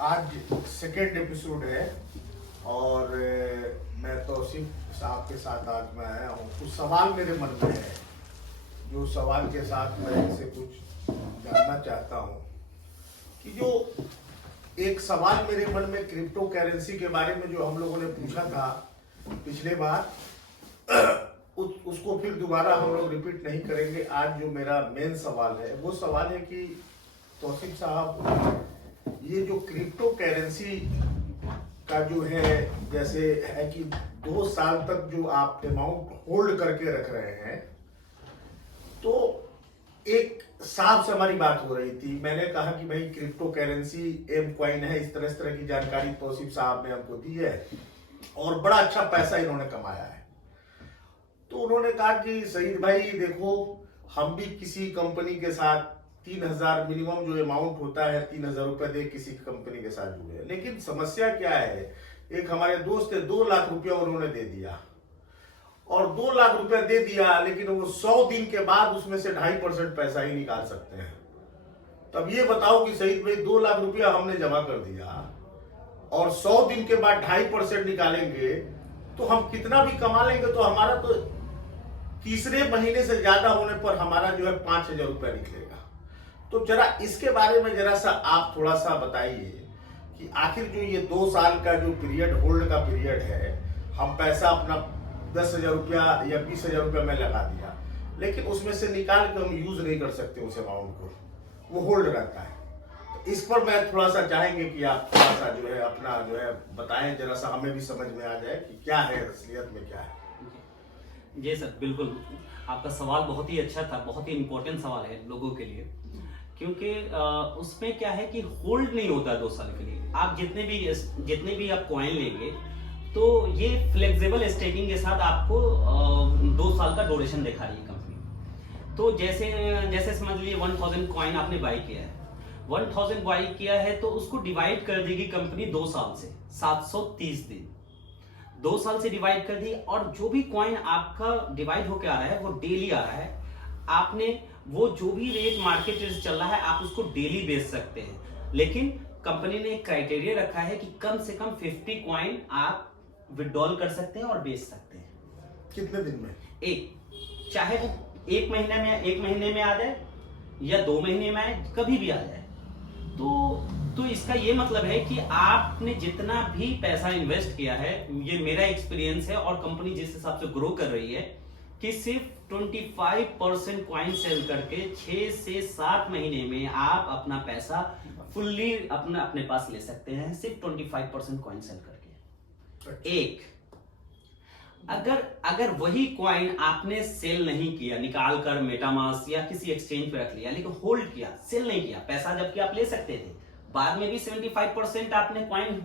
आज second episode है और मैं तौसीफ साहब के साथ आज मैं आया हूँ। कुछ सवाल मेरे मन में है, जो सवाल के साथ मैं इनसे कुछ जानना चाहता हूँ कि जो एक सवाल मेरे मन में क्रिप्टो करेंसी के बारे में जो हम लोगों ने पूछा था पिछले बार, उसको फिर दोबारा हम लोग रिपीट नहीं करेंगे। आज जो मेरा मेन सवाल है वो सवाल है कि तौसीफ साहब, ये जो क्रिप्टो करेंसी का जो है, जैसे है कि 2 साल तक जो आप अमाउंट होल्ड करके रख रहे हैं, तो एक साहब से हमारी बात हो रही थी। मैंने कहा कि भाई क्रिप्टो करेंसी एम कॉइन है, इस तरह की जानकारी तौसीफ साहब ने हमको दी है और बड़ा अच्छा पैसा इन्होंने कमाया है। तो उन्होंने कहा कि सईद भाई देखो, हम भी किसी कंपनी के साथ 3000 मिनिमम जो अमाउंट होता है 3000 रुपए दे किसी कंपनी के साथ जुड़े, लेकिन समस्या क्या है, एक हमारे दोस्त है 2 लाख रुपया उन्होंने दे दिया और 2 लाख रुपया दे दिया, लेकिन वो 100 दिन के बाद उसमें से 2.5% पैसा ही निकाल सकते हैं। तब ये बताओ कि सईद भाई 2 लाख रुपया हमने जमा कर दिया और 100 दिन के बाद 2.5% निकालेंगे तो हम कितना भी कमा लेंगे, तो हमारा तो तीसरे महीने से ज्यादा होने पर हमारा जो है 5000 रुपया निकलेगा। तो जरा इसके बारे में जरा सा आप थोड़ा सा बताइए कि आखिर जो ये 2 साल का जो पीरियड, होल्ड का पीरियड है, हम पैसा अपना 10,000 रुपया या 20,000 रुपया में लगा दिया, लेकिन उसमें से निकाल के हम यूज नहीं कर सकते उस अमाउंट को, वो होल्ड रहता है। तो इस पर मैं थोड़ा सा चाहेंगे कि आप थोड़ा सा जो है अपना जो है बताएं, जरा सा हमें भी समझ में आ जाए कि क्या है असलियत में क्या है। जी सर, बिल्कुल। आपका सवाल बहुत ही अच्छा था, बहुत ही इम्पोर्टेंट सवाल है लोगों के लिए, क्योंकि उसमें क्या है कि होल्ड नहीं होता है 2 साल के लिए। आप जितने भी आप कॉइन लेंगे, तो ये फ्लेक्सिबल स्टेकिंग के साथ आपको 2 साल का ड्यूरेशन दिखा रही है कंपनी। तो जैसे समझ लीजिए 1000 कॉइन आपने बाई किया है, 1000 बाई किया है तो उसको डिवाइड कर देगी कंपनी 2 साल से, 730 दिन 2 साल से डिवाइड कर दी। और जो भी कॉइन आपका डिवाइड होकर आ रहा है वो डेली आ रहा है। आपने वो जो भी रेट मार्केट रेट चल रहा है आप उसको डेली बेच सकते हैं, लेकिन कंपनी ने एक क्राइटेरिया रखा है कि कम से कम 50 कॉइन आप विड्रॉल कर सकते हैं और बेच सकते हैं। कितने दिन में? चाहे वो 1 महीने में आ जाए या 2 महीने में आए, कभी भी आ जाए। तो इसका ये मतलब है कि आपने जितना भी पैसा इन्वेस्ट किया है, ये मेरा एक्सपीरियंस है और कंपनी जिस हिसाब से ग्रो कर रही है, कि सिर्फ 25% कॉइन सेल करके 6 से 7 महीने में आप अपना पैसा फुल्ली अपने पास ले सकते हैं, सिर्फ 25% कॉइन सेल करके। अगर वही कॉइन आपने सेल नहीं किया, निकाल कर मेटामास्क या किसी एक्सचेंज पे रख लिया, लेकिन होल्ड किया, सेल नहीं किया, पैसा जबकि आप ले सकते थे, बाद में भी 75% आपने कॉइन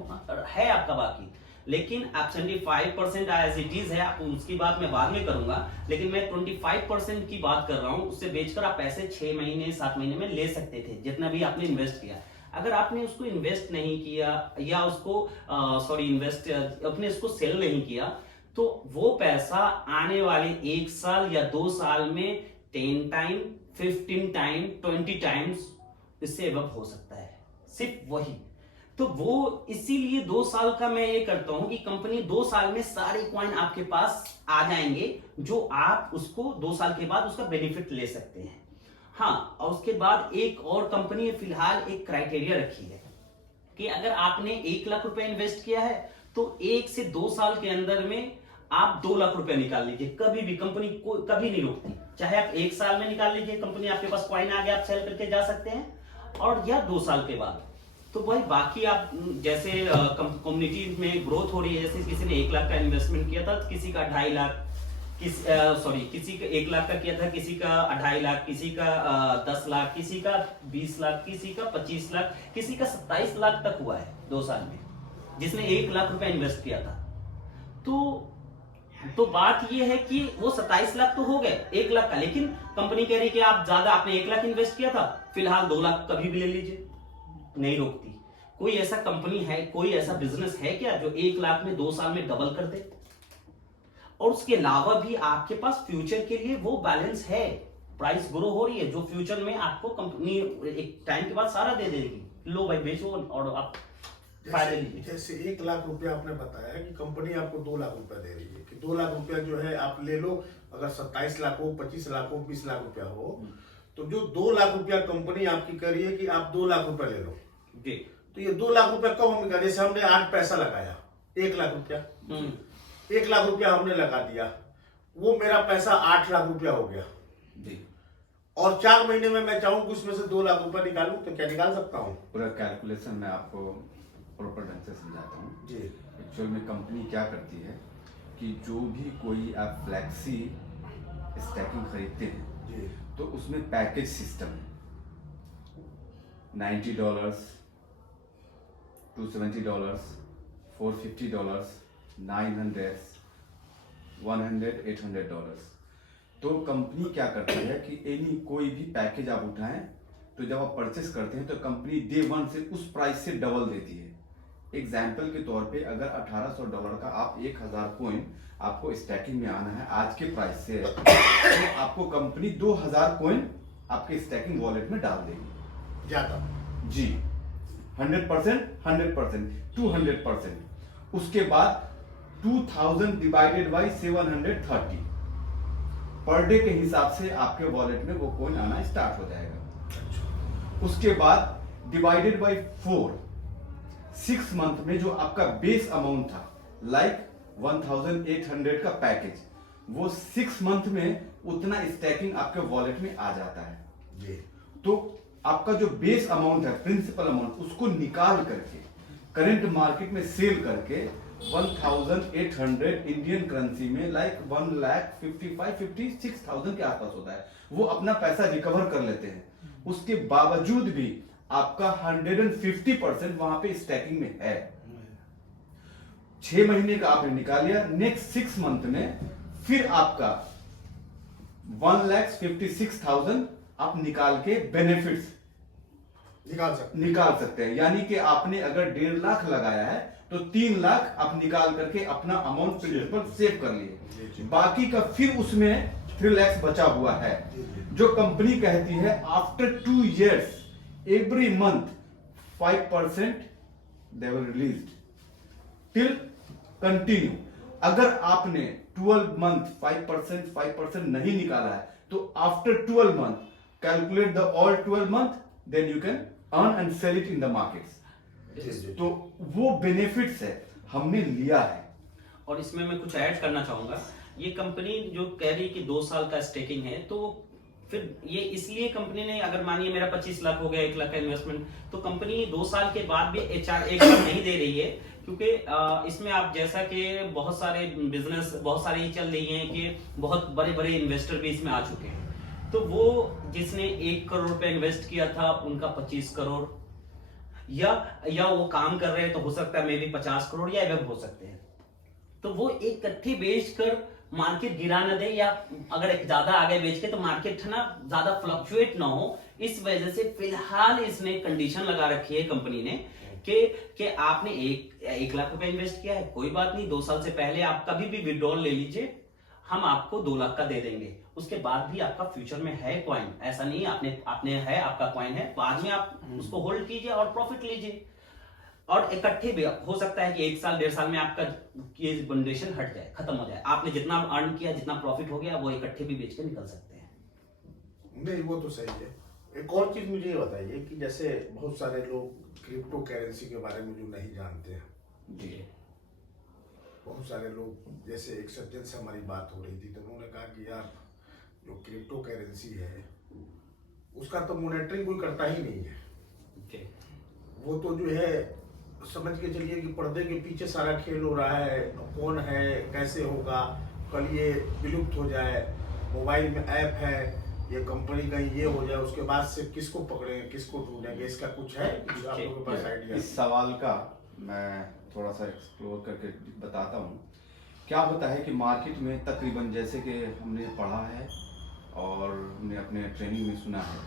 है आपका बाकी, लेकिन आप 75% एज इट इज है, आप उसकी बात मैं बाद में करूंगा, लेकिन मैं 25% की बात कर रहा हूं। उससे बेचकर आप पैसे 6 महीने 7 महीने में ले सकते थे, जितना भी आपने इन्वेस्ट किया। अगर आपने उसको इन्वेस्ट नहीं किया या उसको अपने उसको सेल नहीं किया, तो वो पैसा आने वाले 1 साल या 2 साल में 10 टाइम, 15 टाइम, 20 टाइम्स इससे एबव हो सकता है, सिर्फ वही। तो वो इसीलिए 2 साल का मैं ये करता हूं कि कंपनी 2 साल में सारे कॉइन आपके पास आ जाएंगे, जो आप उसको 2 साल के बाद उसका बेनिफिट ले सकते हैं। हाँ, और उसके बाद एक और कंपनी फिलहाल एक क्राइटेरिया रखी है कि अगर आपने 1 लाख रुपए इन्वेस्ट किया है तो 1 से 2 साल के अंदर में आप 2 लाख रुपए निकाल लीजिए, कभी भी कंपनी को कभी नहीं रोकती। चाहे आप 1 साल में निकाल लीजिए, कंपनी आपके पास कॉइन आ गया, आप सेल करके जा सकते हैं, और या 2 साल के बाद। तो भाई बाकी आप जैसे कम्युनिटी में ग्रोथ हो रही है, जैसे किसी ने 1 लाख का इन्वेस्टमेंट किया था, किसी का 2.5 लाख, किसी का 1 लाख का किया था, किसी का 2.5 लाख, किसी का 10 लाख, किसी का 20 लाख, किसी का 25 लाख, किसी का 27 लाख तक हुआ है 2 साल में, जिसने 1 लाख रुपए इन्वेस्ट किया था। तो बात ये है कि वो 27 लाख तो हो गए 1 लाख का, लेकिन कंपनी कह रही कि आप ज्यादा, आपने 1 लाख इन्वेस्ट किया था, फिलहाल 2 लाख कभी भी ले लीजिए, नहीं रोकती। कोई ऐसा कंपनी है, कोई ऐसा बिजनेस है क्या जो 1 लाख में 2 साल में डबल कर दे? और उसके अलावा भी आपके पास फ्यूचर के लिए वो बैलेंस है, प्राइस ग्रो हो रही है, जो फ्यूचर में आपको कंपनी एक टाइम के बाद सारा दे देगी। लो भाई बेचो और आप फायदे लीजिए। जैसे 1 लाख रुपया आपने बताया कि कंपनी आपको 2 लाख रुपया दे रही है कि 2 लाख रुपया जो है आप ले लो, अगर 27 लाख हो, 25 लाख हो, 20 लाख रुपया हो, तो जो 2 लाख रुपया कंपनी आपकी कर रही है कि आप 2 लाख रुपया ले लो जी। तो ये 2 लाख रुपया कब हम निकाले? जैसे हमने आज पैसा लगाया 1 लाख रुपया, 1 लाख रुपया हमने लगा दिया, वो मेरा पैसा 8 लाख रुपया हो गया जी। और 4 महीने में मैं चाहूँ कि उसमें से 2 लाख रुपया निकालूं तो क्या निकाल सकता हूँ? पूरा कैलकुलेशन मैं आपको प्रॉपर ढंग से समझाता हूँ जी। एक्चुअल में कंपनी क्या करती है कि जो भी कोई आप फ्लैक्सी स्टैकिंग खरीदते हैं जी। तो उसमें पैकेज सिस्टम है, $90, $270, $450, $900, $100, $800। तो कंपनी क्या करती है कि एनी कोई भी पैकेज आप उठाएं तो जब आप परचेस करते हैं तो कंपनी डे 1 से उस प्राइस से डबल देती है। एग्जाम्पल के तौर पे अगर $1800 का आप 1000 कॉइन आपको स्टैकिंग में आना है आज के प्राइस से, तो आपको कंपनी 2000 कॉइन आपके स्टैकिंग वॉलेट में डाल देगी। ज्यादा जी 100%, 100%, 200%। उसके बाद 2000 डिवाइडेड बाई 730 पर डे के हिसाब से आपके वॉलेट में वो कॉइन आना स्टार्ट हो जाएगा। उसके बाद डिवाइडेड बाई 4 6 मंथ में जो आपका बेस अमाउंट था लाइक 1800 का पैकेज, वो 6 मंथ में उतना स्टैकिंग आपके वॉलेट में आ जाता है जी। तो आपका जो बेस अमाउंट है प्रिंसिपल अमाउंट उसको निकाल करके करंट मार्केट में सेल करके 1800 इंडियन करेंसी में लाइक 1,55,56,000 के आसपास होता है, वो अपना पैसा रिकवर कर लेते हैं। उसके बावजूद भी आपका 150% वहां पे स्टैकिंग में है। 6 महीने का आपने निकाल लिया, नेक्स्ट 6 मंथ में फिर आपका 1,56,000 आप निकाल के बेनिफिट्स निकाल सकते हैं। यानी कि आपने अगर 1.5 लाख लगाया है तो 3 लाख आप निकाल करके अपना अमाउंट प्रिंसिपल सेव कर लिए, बाकी का फिर उसमें 3 लाख बचा हुआ है जो कंपनी कहती है after 2 years every month 5% they will release till continue. अगर आपने 12 मंथ 5% नहीं निकाला है तो after 12 month calculate the all 12 month then you can earn and sell it in the markets. तो वो बेनिफिट्स है हमने लिया है। और इसमें मैं कुछ ऐड करना चाहूंगा, ये कंपनी जो कह रही कि 2 साल का स्टेकिंग है, तो फिर ये इसलिए कंपनी ने, अगर मानिए मेरा 25 लाख हो गया 1 लाख का इन्वेस्टमेंट, तो कंपनी 2 साल के बाद भी HR 1 लाख नहीं दे रही है, क्योंकि इसमें आप जैसा कि बहुत सारे बिजनेस बहुत सारे ये चल रही हैं कि बहुत बड़े बड़े इन्वेस्टर भी इसमें आ चुके हैं, तो वो जिसने 1 करोड़ रुपए इन्वेस्ट किया था उनका 25 करोड़ या वो काम कर रहे हैं तो हो सकता है मे भी 50 करोड़ या एवं हो सकते हैं, तो वो एक इकट्ठी बेचकर मार्केट गिरा न दे, या अगर एक ज्यादा आगे बेच के तो मार्केट ना ज्यादा फ्लक्चुएट ना हो। इस वजह से फिलहाल इसने कंडीशन लगा रखी है कंपनी ने कि आपने 1 लाख रुपए इन्वेस्ट किया है, कोई बात नहीं, 2 साल से पहले आप कभी भी विड्रॉल ले लीजिए, हम आपको 2 लाख का दे देंगे। उसके बाद भी आपका फ्यूचर में है कॉइन, ऐसा नहीं आपने है, आपका कॉइन है, बाद में आप उसको होल्ड कीजिए और प्रॉफिट लीजिए। और इकट्ठे भी हो सकता है कि 1 साल 1.5 साल में आपका ये कंडीशन हट जाए, खत्म हो जाए, आपने जितना अर्न किया, जितना प्रॉफिट हो गया, वो इकट्ठे भी बेच के निकल सकते हैं। नहीं, वो तो सही है। एक और चीज मुझे ये बताइए कि जैसे बहुत सारे लोग क्रिप्टो करेंसी के बारे में जो नहीं जानते हैं, जी, बहुत सारे लोग, जैसे एक सज्जन से हमारी बात हो रही थी तो उन्होंने कहा कि यार जो क्रिप्टो करेंसी है उसका तो मॉनिटरिंग कोई करता ही नहीं है, वो तो जो है समझ के चलिए कि पर्दे के पीछे सारा खेल हो रहा है, कौन है, कैसे होगा, कल ये विलुप्त हो जाए, मोबाइल में ऐप है, ये कंपनी का ये हो जाए, उसके बाद से किसको पकड़ेंगे, किसको ढूंढेंगे, इसका कुछ है आप लोगों के पास आइडिया? इस सवाल का मैं थोड़ा सा एक्सप्लोर करके बताता हूँ। क्या होता है कि मार्केट में तकरीबन, जैसे कि हमने पढ़ा है और हमने अपने ट्रेनिंग में सुना है,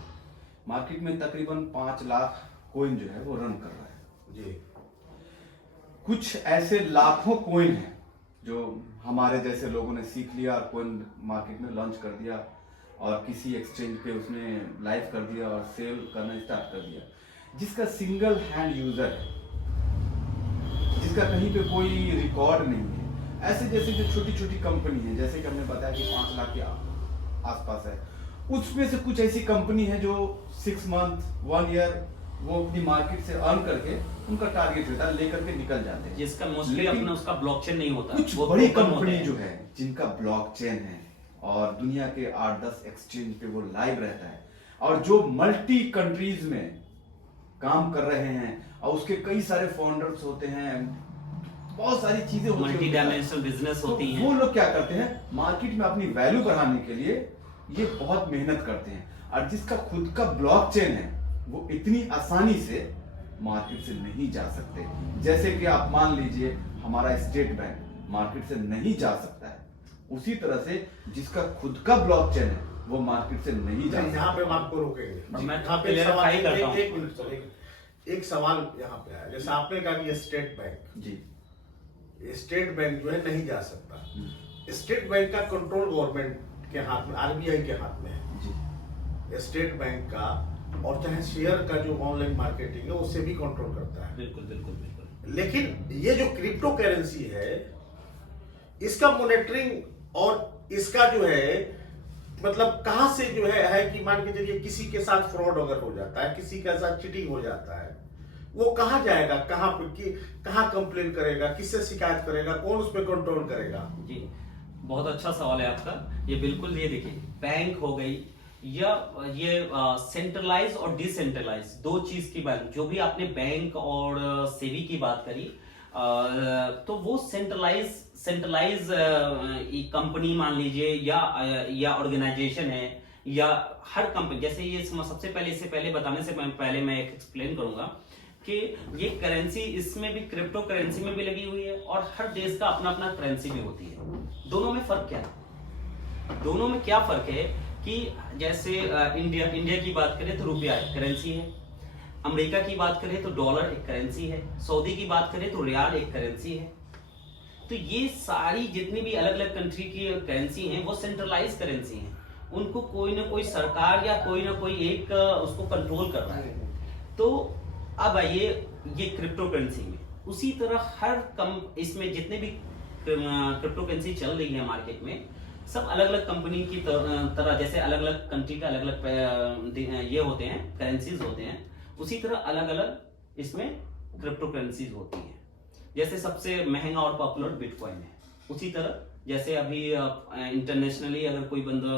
मार्केट में तकरीबन 5 लाख कॉइन जो है वो रन कर रहा है जी। कुछ ऐसे लाखों कॉइन हैं जो हमारे जैसे लोगों ने सीख लिया और कॉइन मार्केट में लॉन्च कर दिया और किसी एक्सचेंज पे उसने लाइव कर दिया और सेल करना स्टार्ट कर दिया। जिसका सिंगल हैंड यूजर है, जिसका कहीं पे कोई रिकॉर्ड नहीं है, ऐसे जैसे जो छोटी छोटी कंपनी है, जैसे कि हमने बताया कि 5 लाख के आसपास है, उसमें से कुछ ऐसी कंपनी है जो 6 मंथ 1 ईयर वो अपनी मार्केट से अर्न करके उनका टारगेट रहता है, लेकर के निकल जाते हैं, जिसका मोस्टली लेकिन अपना उसका ब्लॉकचेन नहीं होता। कुछ वो बड़ी open होते कंपनी हैं। जो है जिनका ब्लॉकचेन है और दुनिया के 8-10 एक्सचेंज पे वो लाइव रहता है और जो मल्टी कंट्रीज में काम कर रहे हैं और उसके कई सारे फाउंडर्स होते हैं, बहुत सारी चीजें होती हैं, मल्टी डायमेंशनल बिजनेस तो होती वो हैं। लोग क्या करते हैं, मार्केट में अपनी वैल्यू बढ़ाने के लिए ये बहुत मेहनत करते हैं, और जिसका खुद का ब्लॉकचेन है वो इतनी आसानी से मार्केट से नहीं जा सकते। जैसे कि आप मान लीजिए हमारा स्टेट बैंक मार्केट से नहीं जा सकता है, उसी तरह से जिसका खुद का ब्लॉकचेन है वो मार्केट से नहीं जा यहाँ पे हम सकता। आपको रोकेंगे। मैं यहाँ पे clarify सवाल करता हूँ। एक मिनट सर, एक सवाल यहाँ पे आया, जैसे आपने कहा कि स्टेट बैंक, जी स्टेट बैंक जो है नहीं जा सकता। स्टेट बैंक का कंट्रोल गवर्नमेंट के हाथ में, आरबीआई के हाथ में है जी स्टेट बैंक का, और चाहे शेयर का जो ऑनलाइन मार्केटिंग है उससे भी कंट्रोल करता है। बिल्कुल बिल्कुल बिल्कुल। लेकिन ये जो क्रिप्टो करेंसी है इसका मॉनिटरिंग और इसका जो है मतलब कहां से जो है कि मान के चलिए किसी के साथ फ्रॉड अगर हो जाता है, किसी के साथ चीटिंग हो जाता है, वो कहां जाएगा, कहां पर कहां कंप्लेन करेगा, किससे शिकायत करेगा, कौन उस पर कंट्रोल करेगा? जी बहुत अच्छा सवाल है आपका। ये बिल्कुल, ये देखिए बैंक हो गई या ये सेंट्रलाइज और डिसेंट्रलाइज दो चीज की बात, जो भी आपने बैंक और सेबी की बात करी, तो वो सेंट्रलाइज कंपनी मान लीजिए या ऑर्गेनाइजेशन है, या हर कंपनी, जैसे ये सबसे पहले, इससे पहले बताने से पहले मैं एक एक्सप्लेन करूंगा कि ये करेंसी इसमें भी, क्रिप्टो करेंसी में भी लगी हुई है और हर देश का अपना अपना करेंसी भी होती है। दोनों में फर्क क्या है? दोनों में क्या फर्क है कि जैसे इंडिया की बात करें तो रुपया एक करेंसी है, अमेरिका की बात करें तो डॉलर एक करेंसी है, सऊदी की बात करें तो रियाल एक करेंसी है। तो ये सारी जितनी भी अलग अलग कंट्री की करेंसी हैं वो सेंट्रलाइज करेंसी हैं, उनको कोई ना कोई सरकार या कोई ना कोई एक उसको कंट्रोल कर रहा है। तो अब आइए ये क्रिप्टो करेंसी में, उसी तरह हर इसमें जितने भी क्रिप्टो करेंसी चल रही है मार्केट में, सब अलग अलग कंपनी की तरह, जैसे अलग अलग कंट्री का अलग अलग ये होते हैं, करेंसीज होते हैं, उसी तरह अलग अलग इसमें क्रिप्टो करेंसीज होती हैं। जैसे सबसे महंगा और पॉपुलर बिटकॉइन है, उसी तरह जैसे अभी इंटरनेशनली अगर कोई बंदा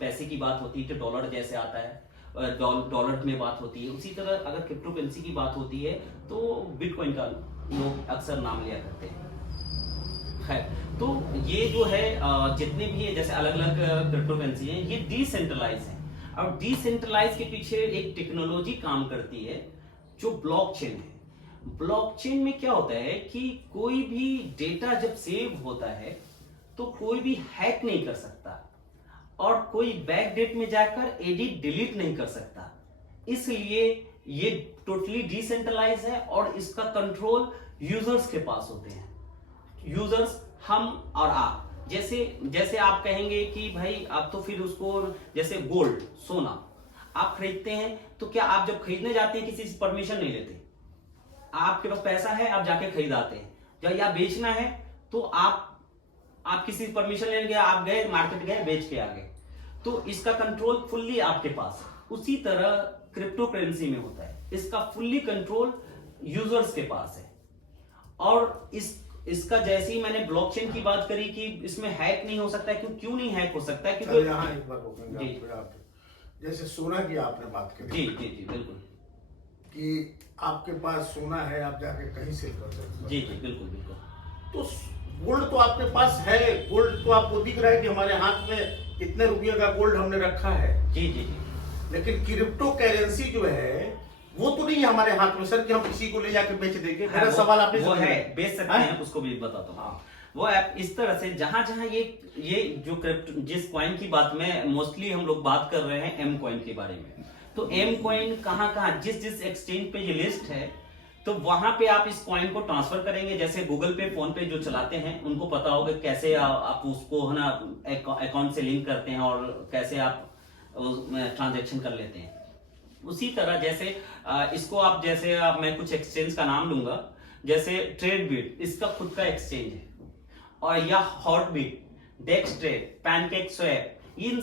पैसे की बात होती है तो डॉलर जैसे आता है, डॉलर में बात होती है, उसी तरह अगर क्रिप्टो करेंसी की बात होती है तो बिटकॉइन का लोग अक्सर नाम लिया करते हैं। है तो ये जो है जितने भी है, जैसे अलग अलग क्रिप्टो करेंसी है, ये डिसेंट्रलाइज है। अब डिसेंट्रलाइज के पीछे एक टेक्नोलॉजी काम करती है जो ब्लॉकचेन है। ब्लॉकचेन में क्या होता है कि कोई भी डेटा जब सेव होता है तो कोई भी हैक नहीं कर सकता और कोई बैक डेट में जाकर एडिट डिलीट नहीं कर सकता, इसलिए ये टोटली डिसेंट्रलाइज है और इसका कंट्रोल यूजर्स के पास होते हैं। यूजर्स हम और आप, जैसे आप कहेंगे कि भाई आप तो फिर उसको, जैसे गोल्ड सोना आप खरीदते हैं तो क्या आप जब खरीदने जाते हैं किसी से परमिशन नहीं लेते, आपके पास पैसा है आप जाके खरीदाते हैं, जब या बेचना है तो आप किसी से परमिशन लेने गए, आप गए मार्केट गए बेच के आ गए, तो इसका कंट्रोल फुल्ली आपके पास है। उसी तरह क्रिप्टो करेंसी में होता है, इसका फुल्ली कंट्रोल यूजर्स के पास है। और इसका जैसे ही मैंने ब्लॉकचेन की बात करी कि इसमें हैक नहीं हो सकता है, क्यों नहीं हैक हो सकता है? क्योंकि यहाँ एक बार रोकेंगे आप, जैसे सोना की आपने बात करी, जी जी जी बिल्कुल, कि आपके पास सोना है, आप जाके कहीं सेल कर सकते हैं। जी जी बिल्कुल बिल्कुल। तो गोल्ड तो आपके पास है, गोल्ड तो आपको दिख रहा है कि हमारे हाथ में इतने रुपये का गोल्ड हमने रखा है। जी जी जी। लेकिन क्रिप्टो करेंसी जो है वो तो नहीं है हमारे हाथ में सर कि हम किसी को ले जाके बेच देंगे। मेरा सवाल आपने वो है बेच सकते हैं, उसको भी बताता हूँ। वो ऐप इस तरह से जहां जहां ये जो क्रिप्टो, जिस कॉइन की बात में मोस्टली हम लोग बात कर रहे हैं एम कॉइन के बारे में, तो एम कॉइन कहां जिस एक्सचेंज पे ये लिस्ट है, तो वहां पे आप इस कॉइन को ट्रांसफर करेंगे। जैसे गूगल पे, फोन पे जो चलाते हैं उनको पता होगा कैसे आप उसको है ना अकाउंट से लिंक करते हैं और कैसे आप ट्रांजैक्शन कर लेते हैं। उसी तरह जैसे इसको आप जैसे मैं कुछ एक्सचेंज का नाम लूंगा, जैसे ट्रेडबिट, इसका खुद का एक्सचेंज है, और या हॉटबिट, डेक्स ट्रेड, पैनकेक स्वैप, इन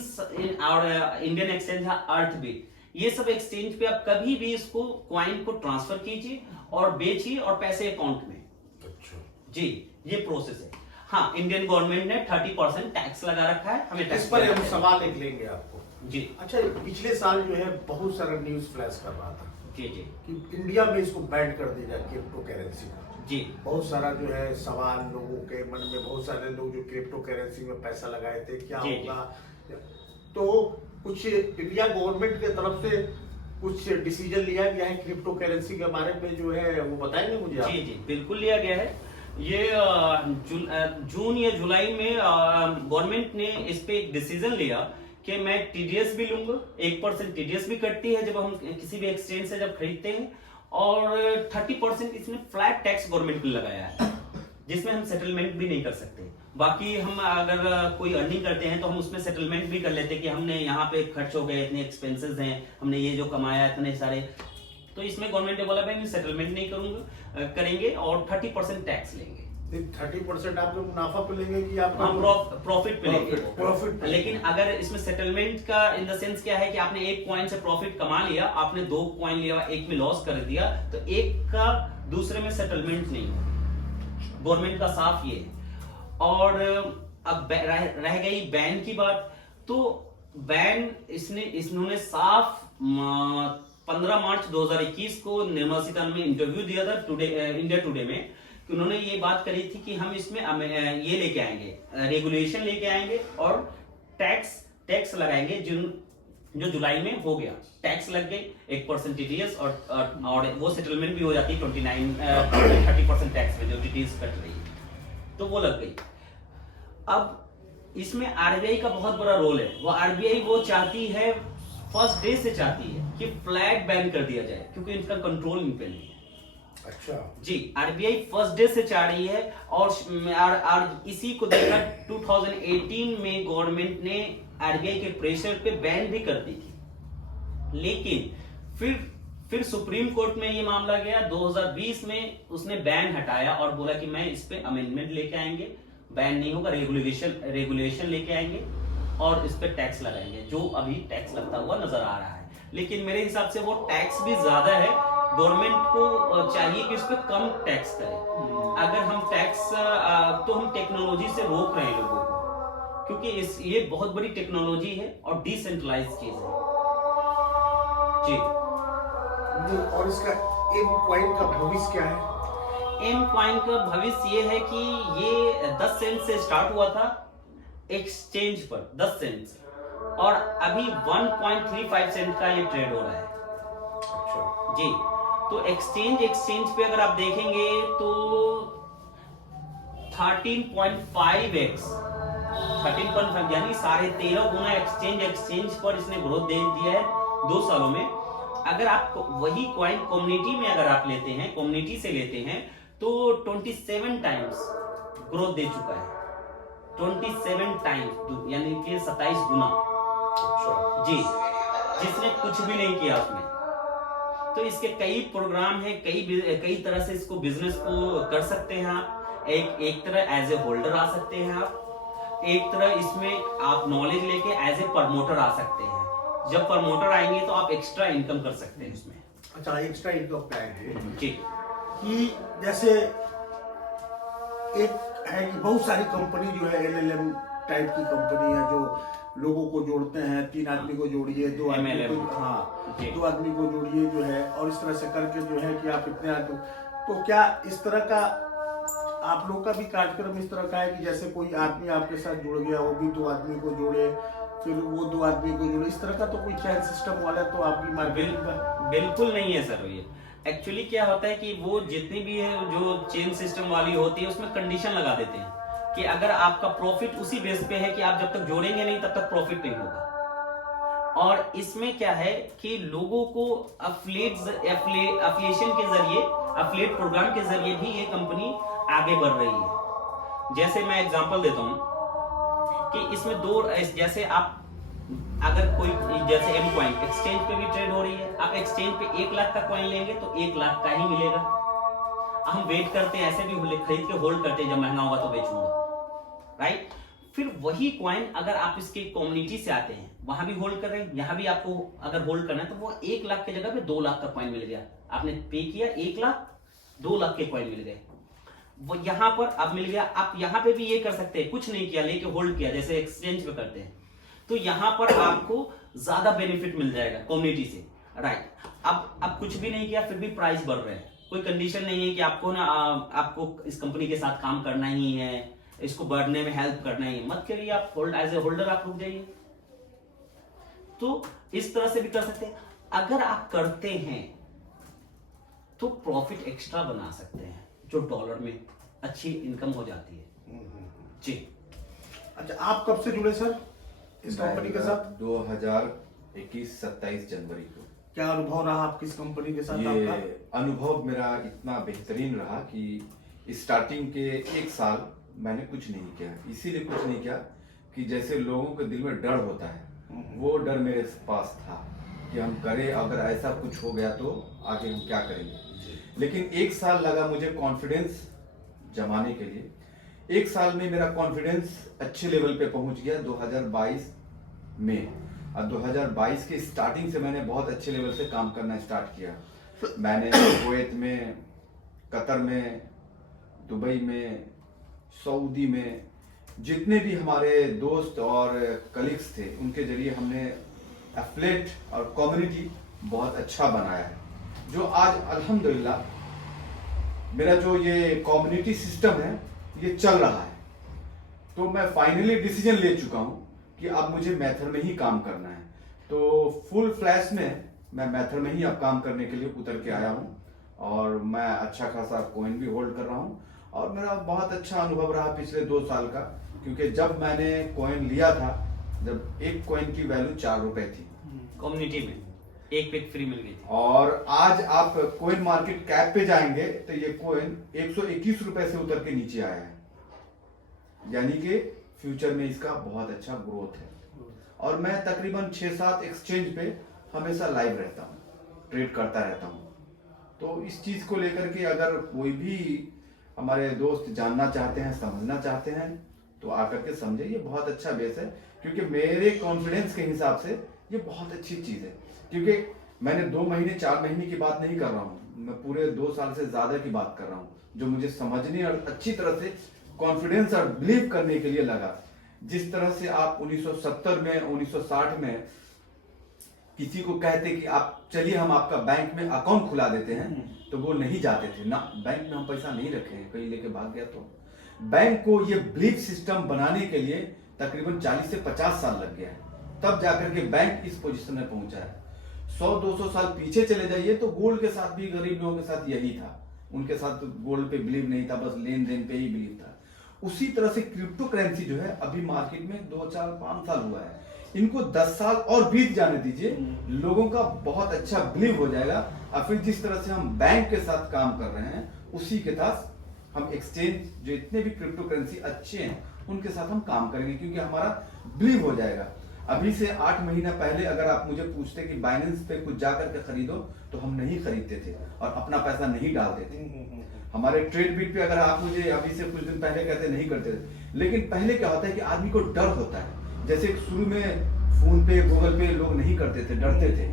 और इंडियन एक्सचेंज है अर्थबिट। ये सब एक्सचेंज पे आप कभी भी इसको क्वाइन को ट्रांसफर कीजिए और बेचिए और पैसे अकाउंट में। अच्छा जी, ये प्रोसेस है। हाँ, इंडियन गवर्नमेंट ने 30% टैक्स लगा रखा है, हमें इस टैक्स पर देना हम है। सवाल एक लेंगे आपको। जी अच्छा, पिछले साल जो है बहुत सारा न्यूज फ्लैश कर रहा था जी जी कि इंडिया में इसको बैन कर दिया जाए, क्रिप्टो करेंसी को। जी बहुत सारा जो है सवाल लोगों के मन में, बहुत सारे लोग जो क्रिप्टो करेंसी में पैसा लगाए थे, क्या जी, होगा। तो कुछ इंडिया गवर्नमेंट की तरफ से कुछ डिसीजन लिया गया है क्रिप्टो करेंसी के बारे में, जो है वो बताएंगे मुझे आप? जी जी बिल्कुल लिया गया है। ये जून या जुलाई में गवर्नमेंट ने इस पे एक डिसीजन लिया कि मैं टीडीएस भी लूंगा। 1% टीडीएस भी कटती है जब हम किसी भी एक्सचेंज से जब खरीदते हैं, और 30% इसमें फ्लैट टैक्स गवर्नमेंट ने लगाया है, जिसमें हम सेटलमेंट भी नहीं कर सकते। बाकी हम अगर कोई अर्निंग करते हैं तो हम उसमें सेटलमेंट भी कर लेते हैं कि हमने यहाँ पे खर्च हो गए, इतने एक्सपेंसेस हैं, हमने ये जो कमाया इतने सारे। तो इसमें गवर्नमेंट ने बोला भाई मैं सेटलमेंट नहीं करूंगा, करेंगे और 30% टैक्स लेंगे। 30% आपके मुनाफा पे लेंगे कि आप हम प्रॉफिट पे लेंगे। प्रॉफिट? लेकिन अगर इसमें सेटलमेंट का इन द सेंस क्या है कि आपने एक कॉइन से प्रॉफिट कमा लिया, आपने 2 कॉइन लिया, एक में लॉस कर दिया, तो एक का दूसरे में सेटलमेंट नहीं होगा। गवर्नमेंट का साफ ये है। और अब रह गई बैन की बात, तो बैन इन्होंने साफ 15 मार्च 2021 को निर्मला सीतारमण में इंटरव्यू दिया था इंडिया टुडे में, कि उन्होंने ये बात करी थी कि हम इसमें ये लेके आएंगे, रेगुलेशन लेके आएंगे और टैक्स लगाएंगे, जो जुलाई में हो गया। टैक्स लग गई, 1% टीडीएस और वो सेटलमेंट भी हो जाती है 30% टैक्स में जो टीडीएस कट रही है, तो वो लग गई। अब इसमें आरबीआई का बहुत बड़ा रोल है। वो आरबीआई वो चाहती है, फर्स्ट डे से चाहती है कि फ्लैट बैन कर दिया जाए, क्योंकि इनका कंट्रोल इन पे नहीं है। अच्छा जी, आरबीआई फर्स्ट डे से चाह रही है, और इसी को देखकर 2018 में गवर्नमेंट ने आरबीआई के प्रेशर पे बैन भी कर दी थी। लेकिन फिर सुप्रीम कोर्ट में ये मामला गया 2020 में, उसने बैन हटाया और बोला कि मैं इस पे अमेंडमेंट लेके आएंगे, बैन नहीं होगा, रेगुलेशन लेके आएंगे और इस पे टैक्स लगाएंगे, जो अभी टैक्स लगता हुआ नजर आ रहा है। लेकिन मेरे हिसाब से वो टैक्स भी ज्यादा है, गवर्नमेंट को चाहिए कि इस पे कम टैक्स करे। अगर हम टैक्स तो हम टेक्नोलॉजी से रोक रहे हैं लोगों को, क्योंकि ये बहुत बड़ी टेक्नोलॉजी है और डिसेंट्रलाइज चीज है। जी, और इसका एम कॉइन का भविष्य क्या है? एम कॉइन का भविष्य ये है कि ये 10 सेंट से स्टार्ट हुआ था एक्सचेंज पर, 10 सेंट से, और अभी 1.35 सेंट का ये ट्रेड हो रहा है। अच्छा जी, तो एक्सचेंज पे अगर आप देखेंगे तो 13.5x, 13.5 यानी 13.5 गुना एक्सचेंज पर इसने ग्रोथ दे दिया है 2 सालों में। अगर आप वही कॉइन कम्युनिटी में अगर आप लेते हैं, कम्युनिटी से लेते हैं, तो 27 टाइम्स ग्रोथ दे चुका है, 27 टाइम्स यानी कि 27 गुना। अच्छा जी, जिसने कुछ भी नहीं किया उसमें। तो इसके कई प्रोग्राम हैं, कई तरह से इसको बिजनेस को कर सकते हैं आप। एक तरह एज ए होल्डर आ सकते हैं आप, एक तरह इसमें आप नॉलेज लेके एज ए प्रमोटर आ सकते हैं। जब प्रमोटर आएंगे तो आप एक्स्ट्रा इनकम कर सकते हैं इसमें। अच्छा, एक्स्ट्रा इनकम प्लान है जी, कि जैसे एक है कि बहुत सारी कंपनी जो है एलएलएम टाइप की कंपनी है, जो लोगों को जोड़ते हैं, 3 आदमी को जोड़िए, 2 आदमी MLM, को, हाँ जी। 2 आदमी को जोड़िए जो है, और इस तरह से करके जो है कि आप इतने आदमी। तो क्या इस तरह का आप लोग का भी कार्यक्रम इस तरह का है कि जैसे कोई आदमी आपके साथ जुड़ गया, वो भी 2 आदमी को जोड़े, फिर वो 2 आदमी को जोड़े, इस तरह का तो कोई चैन सिस्टम वाला तो आपकी मार्केटिंग का बिल्कुल नहीं है सर। ये एक्चुअली क्या होता है कि वो जितनी भी है जो चेन सिस्टम वाली होती है, उसमें कंडीशन लगा देते हैं कि अगर आपका प्रॉफिट उसी बेस पे है कि आप जब तक जोड़ेंगे नहीं तब तक प्रॉफिट नहीं होगा। और इसमें क्या है कि लोगों को एफिलिएशन के जरिए, एफिलिएट प्रोग्राम के जरिए भी ये कंपनी आगे बढ़ रही है। जैसे मैं एग्जांपल देता हूं कि इसमें 2, जैसे आप अगर कोई जैसे एम कॉइन एक्सचेंज पे भी ट्रेड हो रही है, आप एक्सचेंज पे 1 लाख का कॉइन लेंगे तो 1 लाख का ही मिलेगा। हम वेट करते हैं, ऐसे भी खरीद के होल्ड करते हैं, जब महंगा होगा तो बेचूंगा, राइट। फिर वही कॉइन अगर आप इसके कम्युनिटी से आते हैं, वहां भी होल्ड कर रहे हैं, यहाँ भी आपको अगर होल्ड करना है तो वो 1 लाख की जगह पे 2 लाख का कॉइन मिल गया। आपने पे किया 1 लाख, 2 लाख के कॉइन मिल गए। वो यहाँ पर अब मिल गया। आप यहाँ पे भी ये कर सकते हैं, कुछ नहीं किया लेके होल्ड किया, जैसे एक्सचेंज पे करते हैं, तो यहाँ पर आपको ज्यादा बेनिफिट मिल जाएगा कम्युनिटी से, राइट। अब कुछ भी नहीं किया फिर भी प्राइस बढ़ रहे हैं, कोई कंडीशन नहीं है कि आपको ना आपको इस कंपनी के साथ काम करना ही है, इसको बढ़ने में हेल्प करना ही है, मत करिए। आप होल्ड एज ए होल्डर आप रुक जाइए। तो इस तरह से भी कर सकते हैं। अगर आप करते हैं तो प्रॉफिट एक्स्ट्रा बना सकते हैं, जो डॉलर में अच्छी इनकम हो जाती है जी। अच्छा, आप कब से जुड़े सर इस कंपनी के साथ? 2021-27 जनवरी को। क्या अनुभव रहा आपकी इस कंपनी के साथ? ये आपका अनुभव मेरा इतना बेहतरीन रहा कि स्टार्टिंग के 1 साल मैंने कुछ नहीं किया। इसीलिए कुछ नहीं किया कि जैसे लोगों के दिल में डर होता है, वो डर मेरे पास था कि हम करें, अगर ऐसा कुछ हो गया तो आगे हम क्या करेंगे। लेकिन 1 साल लगा मुझे कॉन्फिडेंस जमाने के लिए। 1 साल में मेरा कॉन्फिडेंस अच्छे लेवल पे पहुंच गया 2022 में। और 2022 के स्टार्टिंग से मैंने बहुत अच्छे लेवल से काम करना स्टार्ट किया। मैंने कुवैत में, कतर में, दुबई में, सऊदी में जितने भी हमारे दोस्त और कलीग्स थे, उनके जरिए हमने एफिलिएट और कम्युनिटी बहुत अच्छा बनाया है, जो आज अल्हम्दुलिल्लाह मेरा जो ये कम्युनिटी सिस्टम है ये चल रहा है। तो मैं फाइनली डिसीजन ले चुका हूँ कि अब मुझे मैथर में ही काम करना है। तो फुल फ्लैश में मैं मैथर में ही अब काम करने के लिए उतर के आया हूँ, और मैं अच्छा खासा कॉइन भी होल्ड कर रहा हूँ। और मेरा बहुत अच्छा अनुभव रहा पिछले 2 साल का, क्योंकि जब मैंने कॉइन लिया था, जब एक कॉइन की वैल्यू 4 रुपए थी, कम्युनिटी में एक पिक फ्री मिल गई थी, और आज आप कॉइन मार्केट कैप पे जाएंगे तो ये कॉइन 121 रुपए से उतर के नीचे आया है। यानी कि फ्यूचर में इसका बहुत अच्छा ग्रोथ है। और मैं तकरीबन 6-7 एक्सचेंज पे हमेशा लाइव रहता हूँ, ट्रेड करता रहता हूँ। तो इस चीज को लेकर के अगर कोई भी हमारे दोस्त जानना चाहते हैं, समझना चाहते हैं, तो आकर के समझे। ये बहुत अच्छा बेस है, क्योंकि मेरे कॉन्फिडेंस के हिसाब से ये बहुत अच्छी चीज है। क्योंकि मैंने 2 महीने 4 महीने की बात नहीं कर रहा हूँ, मैं पूरे 2 साल से ज्यादा की बात कर रहा हूँ, जो मुझे समझने और अच्छी तरह से कॉन्फिडेंस और बिलीव करने के लिए लगा। जिस तरह से आप 1970 में, 1960 में किसी को कहते कि आप चलिए हम आपका बैंक में अकाउंट खुला देते हैं, तो वो नहीं जाते थे ना, बैंक में हम पैसा नहीं रखे हैं, कहीं लेके भाग गया। तो बैंक को ये बिलीफ सिस्टम बनाने के लिए तकरीबन 40 से 50 साल लग गया है, तब जाकर के बैंक इस पोजीशन में पहुंचा है। 100-200 साल पीछे चले जाइए तो गोल्ड के साथ भी गरीब लोगों के साथ यही था। उनके साथ गोल्ड पे बिलीव नहीं था, बस लेन देन पे ही बिलीव था। उसी तरह से क्रिप्टो करेंसी जो है अभी मार्केट में 2-4-5 साल हुआ है, इनको 10 साल और बीत जाने दीजिए, लोगों का बहुत अच्छा बिलीव हो जाएगा। और फिर जिस तरह से हम बैंक के साथ काम कर रहे हैं, उसी के साथ हम एक्सचेंज जो इतने भी क्रिप्टो करेंसी अच्छे हैं उनके साथ हम काम करेंगे, क्योंकि हमारा बिलीव हो जाएगा। अभी से 8 महीना पहले अगर आप मुझे पूछते कि बाइनेंस पे कुछ जाकर के खरीदो, तो हम नहीं खरीदते थे और अपना पैसा नहीं डालते थे। हमारे ट्रेड बीट पे अगर आप मुझे अभी से कुछ दिन पहले कहते नहीं करते थे। लेकिन पहले क्या होता है कि आदमी को डर होता है, जैसे शुरू में फोन पे, गूगल पे लोग नहीं करते थे, डरते थे।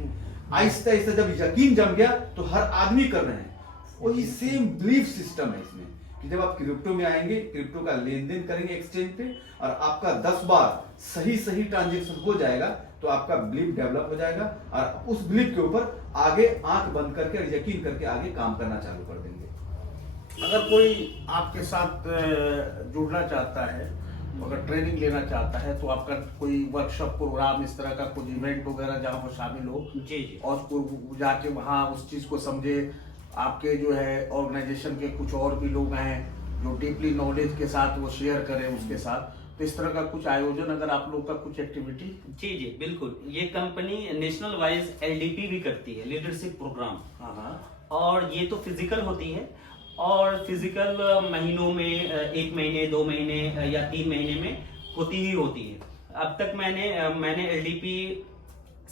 आहिस्ता आहिस्ता जब यकीन जम गया तो हर आदमी कर रहे हैं। वही सेम बिलीफ सिस्टम है इसमें, कि जब आप क्रिप्टो में आएंगे, क्रिप्टो का लेन देन करेंगे एक्सचेंज पे, और आपका 10 बार सही ट्रांजेक्शन हो जाएगा, तो आपका बिलीफ डेवलप हो जाएगा, और उस बिलीफ के ऊपर आगे आंख बंद करके और यकीन करके आगे काम करना चालू कर देंगे। अगर कोई आपके साथ जुड़ना चाहता है, अगर ट्रेनिंग लेना चाहता है, तो आपका कोई वर्कशॉप प्रोग्राम, इस तरह का कुछ इवेंट वगैरह जहाँ वो शामिल हो, जी और उसको जाके वहाँ उस चीज को समझे, आपके जो है ऑर्गेनाइजेशन के कुछ और भी लोग हैं जो डीपली नॉलेज के साथ वो शेयर करें उसके साथ, तो इस तरह का कुछ आयोजन अगर आप लोग का कुछ एक्टिविटी? जी बिल्कुल। ये कंपनी नेशनल वाइज LDP भी करती है, लीडरशिप प्रोग्राम। हाँ, और ये तो फिजिकल होती है, और फिजिकल महीनों में 1 महीने, 2 महीने या 3 महीने में होती ही होती है। अब तक मैंने एलडीपी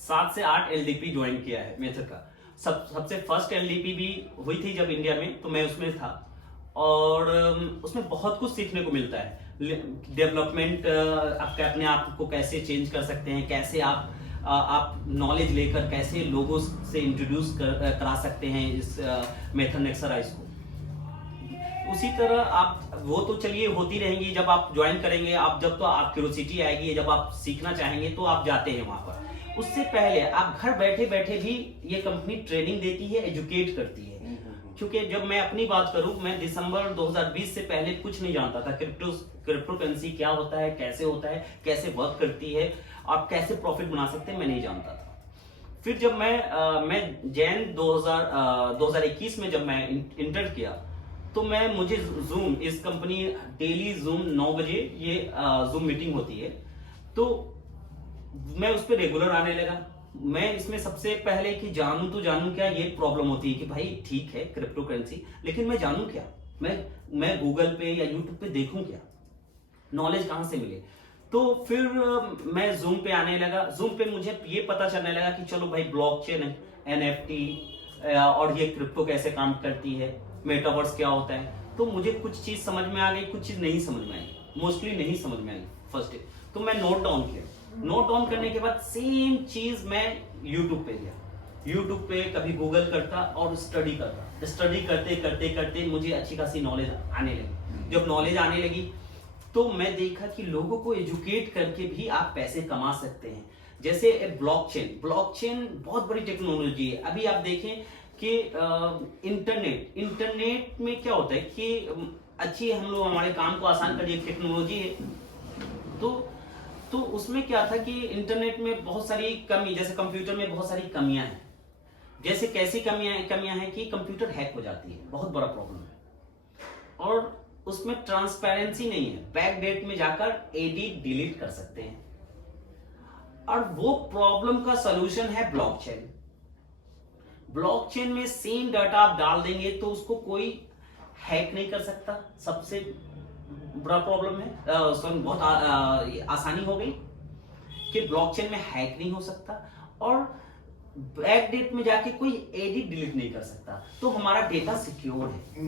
7 से 8 एलडीपी ज्वाइन किया है मेथड का। सबसे फर्स्ट एलडीपी भी हुई थी जब इंडिया में, तो मैं उसमें था, और उसमें बहुत कुछ सीखने को मिलता है। डेवलपमेंट, आपके अपने आप को कैसे चेंज कर सकते हैं, कैसे आप नॉलेज लेकर कैसे लोगों से इंट्रोड्यूस करा सकते हैं इस मेथड नेक्सराइज को। उसी तरह आप वो तो चलिए होती रहेंगी, जब आप ज्वाइन करेंगे, आप जब तो आप क्यूरियोसिटी आएगी, जब आप सीखना चाहेंगे तो आप जाते हैं वहां पर। उससे पहले आप घर बैठे बैठे भी ये कंपनी ट्रेनिंग देती है, एजुकेट करती है। क्योंकि जब मैं अपनी बात करूं, मैं दिसंबर 2020 से पहले कुछ नहीं जानता था। क्रिप्टो करेंसी क्या होता है, कैसे होता है, कैसे वर्क करती है, आप कैसे प्रॉफिट बना सकते हैं, मैं नहीं जानता था। फिर जब मैं जैन 2021 में जब मैं इंटर किया, तो मुझे जूम, इस कंपनी डेली जूम 9 बजे ये जूम मीटिंग होती है, तो मैं उस पर रेगुलर आने लगा। मैं इसमें सबसे पहले कि जानूं क्या ये प्रॉब्लम होती है कि भाई ठीक है क्रिप्टो करेंसी, लेकिन मैं जानूं क्या, मैं गूगल पे या यूट्यूब पे देखूं क्या, नॉलेज कहां से मिले। तो फिर मैं जूम पे आने लगा। जूम पे मुझे ये पता चलने लगा कि चलो भाई ब्लॉकचेन है, एनएफटी और ये क्रिप्टो कैसे काम करती है, मेटावर्स क्या होता है। तो मुझे कुछ चीज समझ में आ गई, कुछ चीज नहीं समझ में आई, मोस्टली नहीं समझ में आई फर्स्ट डे। तो मैं नोट डाउन किया। नोट डाउन करने के बाद सेम चीज मैं यूट्यूब पे गया, यूट्यूब पे कभी गूगल करता और स्टडी करता। स्टडी करते करते करते मुझे अच्छी खासी नॉलेज आने लगी। जब नॉलेज आने लगी तो मैं देखा कि लोगों को एजुकेट करके भी आप पैसे कमा सकते हैं। जैसे ब्लॉकचेन बहुत बड़ी टेक्नोलॉजी है। अभी आप देखें कि इंटरनेट में क्या होता है कि अच्छी हम लोग हमारे काम को आसान कर, एक टेक्नोलॉजी है। तो उसमें क्या था कि इंटरनेट में बहुत सारी कमी, जैसे कंप्यूटर में बहुत सारी कमियां हैं। जैसे कैसी कमियां हैं कि कंप्यूटर हैक हो जाती है, बहुत बड़ा प्रॉब्लम है। और उसमें ट्रांसपेरेंसी नहीं है, बैक डेट में जाकर एडिट डिलीट कर सकते हैं। और वो प्रॉब्लम का सलूशन है ब्लॉकचेन। ब्लॉकचेन में सेम डाटा आप डाल देंगे तो उसको कोई हैक नहीं कर सकता। सबसे बड़ा प्रॉब्लम है, बहुत आसानी हो गई कि ब्लॉकचेन में हैक नहीं हो सकता और बैक डेट में जाके कोई एडिट डिलीट नहीं कर सकता। तो हमारा डेटा सिक्योर है।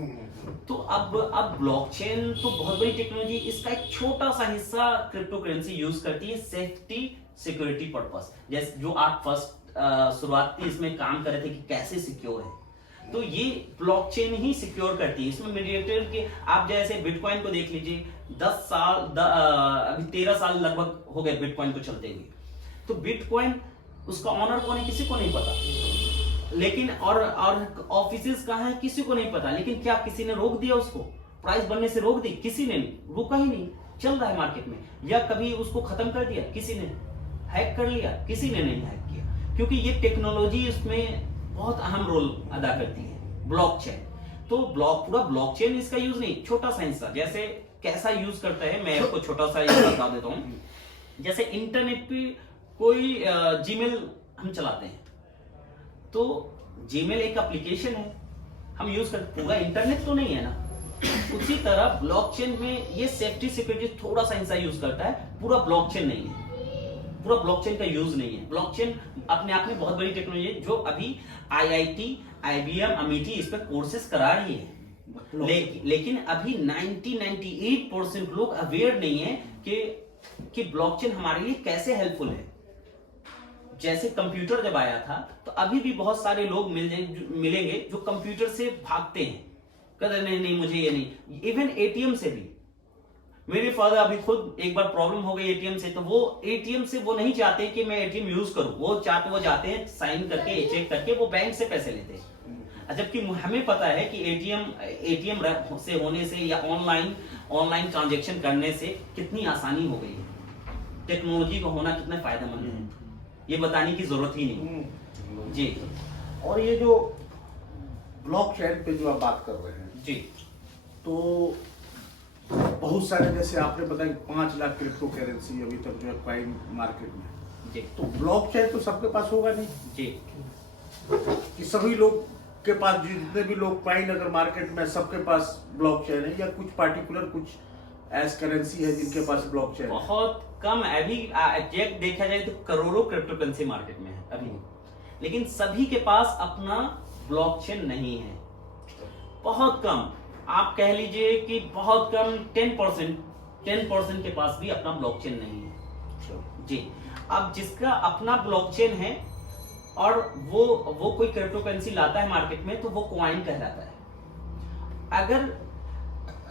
तो अब ब्लॉकचेन तो बहुत बड़ी टेक्नोलॉजी, इसका एक छोटा सा हिस्सा क्रिप्टो करेंसी यूज करती है सेफ्टी सिक्योरिटी पर्पस। जैसे जो आप फर्स्ट शुरुआती इसमें काम कर रहे थे कि कैसे सिक्योर है, तो ये ब्लॉकचेन ही सिक्योर करती है। इसमें मीडिएटर के, आप जैसे बिटकॉइन को देख लीजिए, 10 साल अभी 13 साल लगभग हो गए बिटकॉइन को चलते हुए। तो बिटकॉइन उसका ऑनर कौन है किसी को नहीं पता, लेकिन और ऑफिसेस कहाँ है किसी को नहीं पता। लेकिन क्या किसी ने रोक दिया उसको, प्राइस बढ़ने से रोक दी? किसी ने नहीं रोका, ही नहीं, चल रहा है मार्केट में। या कभी उसको खत्म कर दिया किसी ने? हैक कर लिया? किसी ने नहीं हैक किया, क्योंकि ये टेक्नोलॉजी उसमें बहुत अहम रोल अदा करती है, ब्लॉकचेन। तो पूरा ब्लॉकचेन इसका यूज नहीं, छोटा सा हिस्सा। जैसे कैसा यूज करता है मैं आपको छोटा सा ये बता देता हूं। जैसे इंटरनेट पे कोई जीमेल हम चलाते हैं, तो जीमेल एक एप्लीकेशन है, हम यूज करते, पूरा इंटरनेट तो नहीं है ना। उसी तरह ब्लॉकचेन में ये सेफ्टी सिक्योरिटी थोड़ा सा हिस्सा यूज करता है, पूरा ब्लॉकचेन नहीं है, पूरा ब्लॉकचेन का यूज नहीं है। ब्लॉकचेन अपने आप में बहुत बड़ी टेक्नोलॉजी है, जो अभी आईआईटी, आईबीएम, अमिटी इस पे कोर्सेज करा रही है। लेकिन अभी 98% लोग अवेयर नहीं है कि ब्लॉकचेन हमारे लिए कैसे हेल्पफुल है। जैसे कंप्यूटर जब आया था, तो अभी भी बहुत सारे लोग मिलेंगे जो कंप्यूटर से भागते हैं, कहते नहीं मुझे ये नहीं। इवन एटीएम से भी, मेरे फादर अभी खुद एक बार प्रॉब्लम हो गई एटीएम से, तो वो एटीएम से वो नहीं चाहते कि मैं एटीएम यूज करूं, वो जाते हैं साइन करके, चेक करके वो बैंक से पैसे लेते हैं। जबकि हमें पता है कि एटीएम से होने से या ऑनलाइन ट्रांजैक्शन करने से कितनी आसानी हो गई है, टेक्नोलॉजी का होना कितना फायदेमंद है, ये बताने की जरूरत ही नहीं जी। और ये जो ब्लॉकचेन पे जो आप बात कर रहे हैं जी, तो बहुत सारे, जैसे आपने बताया 5 लाख क्रिप्टो करेंसी अभी तक जो है कॉइन मार्केट में जी। तो ब्लॉकचेन तो सबके पास होगा नहीं जी, कि सभी लोग के पास, जितने भी लोग कॉइन अगर मार्केट में, सबके पास ब्लॉकचेन है, या कुछ पार्टिकुलर कुछ एज करेंसी है जिनके पास ब्लॉकचेन है? बहुत कम अभी एग्जैक्ट देखा जाए तो करोड़ों क्रिप्टो करेंसी मार्केट में है अभी, लेकिन सभी के पास अपना ब्लॉकचेन नहीं है। बहुत कम, आप कह लीजिए कि बहुत कम 10% के पास भी अपना ब्लॉकचेन नहीं है जी। अब जिसका अपना ब्लॉकचेन है और वो कोई क्रिप्टो करेंसी लाता है मार्केट में तो वो कॉइन कहलाता है।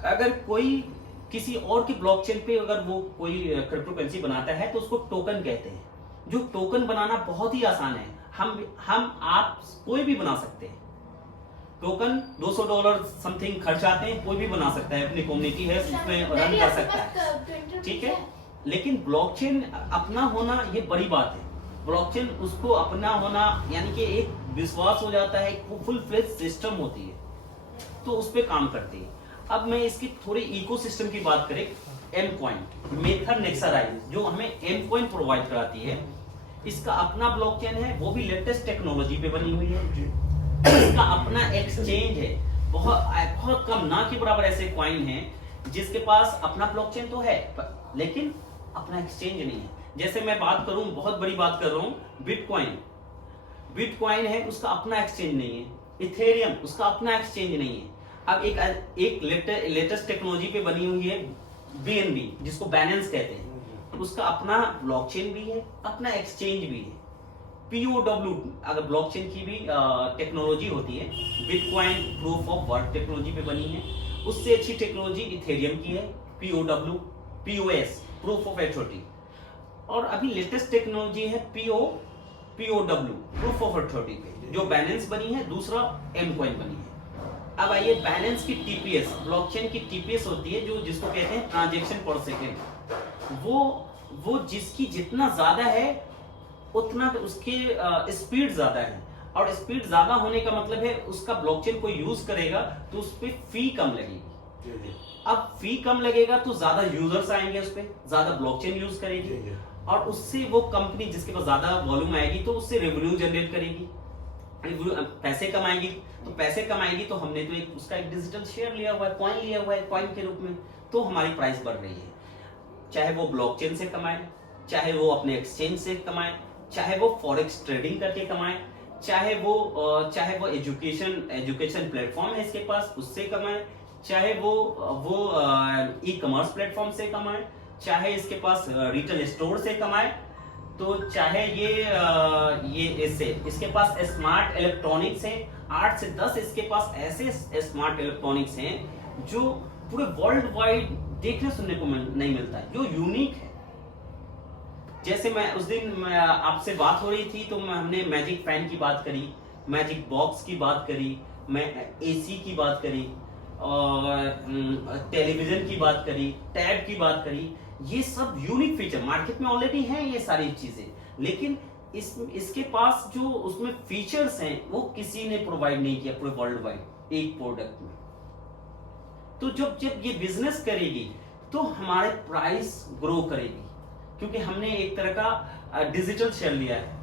अगर कोई किसी और के ब्लॉकचेन पे अगर वो कोई क्रिप्टो करेंसी बनाता है तो उसको टोकन कहते हैं। जो टोकन बनाना बहुत ही आसान है, हम आप कोई भी बना सकते हैं। टोकन $200 समथिंग खर्च आते हैं, कोई भी बना सकता है, अपनी कम्युनिटी है उसमें रन कर सकता है, ठीक है। लेकिन ब्लॉकचेन अपना होना ये बड़ी बात है। ब्लॉकचेन उसको अपना होना यानी कि एक विश्वास हो जाता है, एक फुल फ्लेज सिस्टम होती है तो उस पे काम करती है। अब मैं इसकी थोड़ी इकोसिस्टम की बात करें, एम कॉइन, मेथर नेक्सराइज जो हमें एम कॉइन प्रोवाइड कराती है, इसका अपना ब्लॉकचेन है, वो भी लेटेस्ट टेक्नोलॉजी पे बनी हुई है। इसका अपना एक्सचेंज है, बहुत कम, ना के बराबर ऐसे कॉइन हैं जिसके पास अपना ब्लॉकचेन तो है लेकिन अपना एक्सचेंज नहीं है। जैसे मैं बात करूं, बहुत बड़ी बात कर रहा हूं, बिटकॉइन है, उसका अपना एक्सचेंज नहीं है। इथेरियम, उसका अपना एक्सचेंज नहीं है। अब एक लेटेस्ट टेक्नोलॉजी पे बनी हुई है बीएनबी, जिसको बैलेंस कहते हैं, उसका अपना ब्लॉकचेन भी है, अपना एक्सचेंज भी है। POW अगर ब्लॉकचेन की भी टेक्नोलॉजी होती है, bitcoin proof of work technology पे बनी है। उससे अच्छी टेक्नोलॉजी इथेरियम की है, POS प्रूफ ऑफ अथॉरिटी। और अभी लेटेस्ट टेक्नोलॉजी है POW प्रूफ ऑफ अथॉरिटी पे, जो बैलेंस बनी है, दूसरा एम कॉइन बनी है। अब आइए बैलेंस की TPS, ब्लॉकचेन की TPS होती है जो जिसको कहते हैं ट्रांजैक्शन पर सेकेंड। वो जिसकी जितना ज्यादा है उतना उसके स्पीड ज्यादा है, और स्पीड ज्यादा होने का मतलब है उसका ब्लॉकचेन कोई यूज करेगा तो उस पर फी कम लगेगी। अब फी कम लगेगा तो ज्यादा यूजर्स आएंगे, उस पर ज्यादा ब्लॉकचेन यूज करेगी, और उससे वो कंपनी जिसके पास ज्यादा वॉल्यूम आएगी तो उससे रेवेन्यू जनरेट करेगी, पैसे कमाएगी। तो पैसे कमाएगी तो हमने तो उसका एक डिजिटल शेयर लिया हुआ है, कॉइन लिया हुआ है, कॉइन के रूप में, तो हमारी प्राइस बढ़ रही है। चाहे वो ब्लॉकचेन से कमाए, चाहे वो अपने एक्सचेंज से कमाए, चाहे वो फॉरेक्स ट्रेडिंग करके कमाए, चाहे वो एजुकेशन प्लेटफॉर्म है इसके पास उससे कमाए, चाहे वो ई कॉमर्स प्लेटफॉर्म से कमाए, चाहे इसके पास रिटेल स्टोर से कमाए, तो चाहे ये इसके पास स्मार्ट इलेक्ट्रॉनिक्स है, 8 से 10 इसके पास ऐसे स्मार्ट इलेक्ट्रॉनिक्स हैं जो पूरे वर्ल्ड वाइड देखने सुनने को नहीं मिलता है, जो यूनिक है। जैसे मैं उस दिन आपसे बात हो रही थी तो हमने मैजिक फैन की बात करी, मैजिक बॉक्स की बात करी, मैं AC की बात करी, और टेलीविजन की बात करी, टैब की बात करी। ये सब यूनिक फीचर मार्केट में ऑलरेडी हैं ये सारी चीजें, लेकिन इसके पास जो उसमें फीचर्स हैं वो किसी ने प्रोवाइड नहीं किया पूरे वर्ल्ड वाइड एक प्रोडक्ट में। तो जब ये बिजनेस करेगी तो हमारे प्राइस ग्रो करेगी, क्योंकि हमने एक तरह का डिजिटल शेयर लिया है।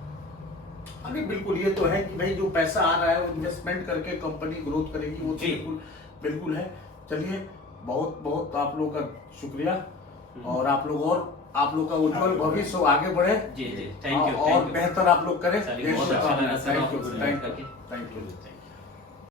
अरे बिल्कुल, ये तो है कि भाई जो पैसा आ रहा है वो इन्वेस्टमेंट करके कंपनी ग्रोथ करेगी, वो तो बिल्कुल है। चलिए, बहुत बहुत आप लोगों का शुक्रिया, और आप लोग का उज्जवल भविष्य आगे बढ़े। जी, थैंक यू, और बेहतर आप लोग करें। बहुत अच्छा लगा सर, थैंक यू।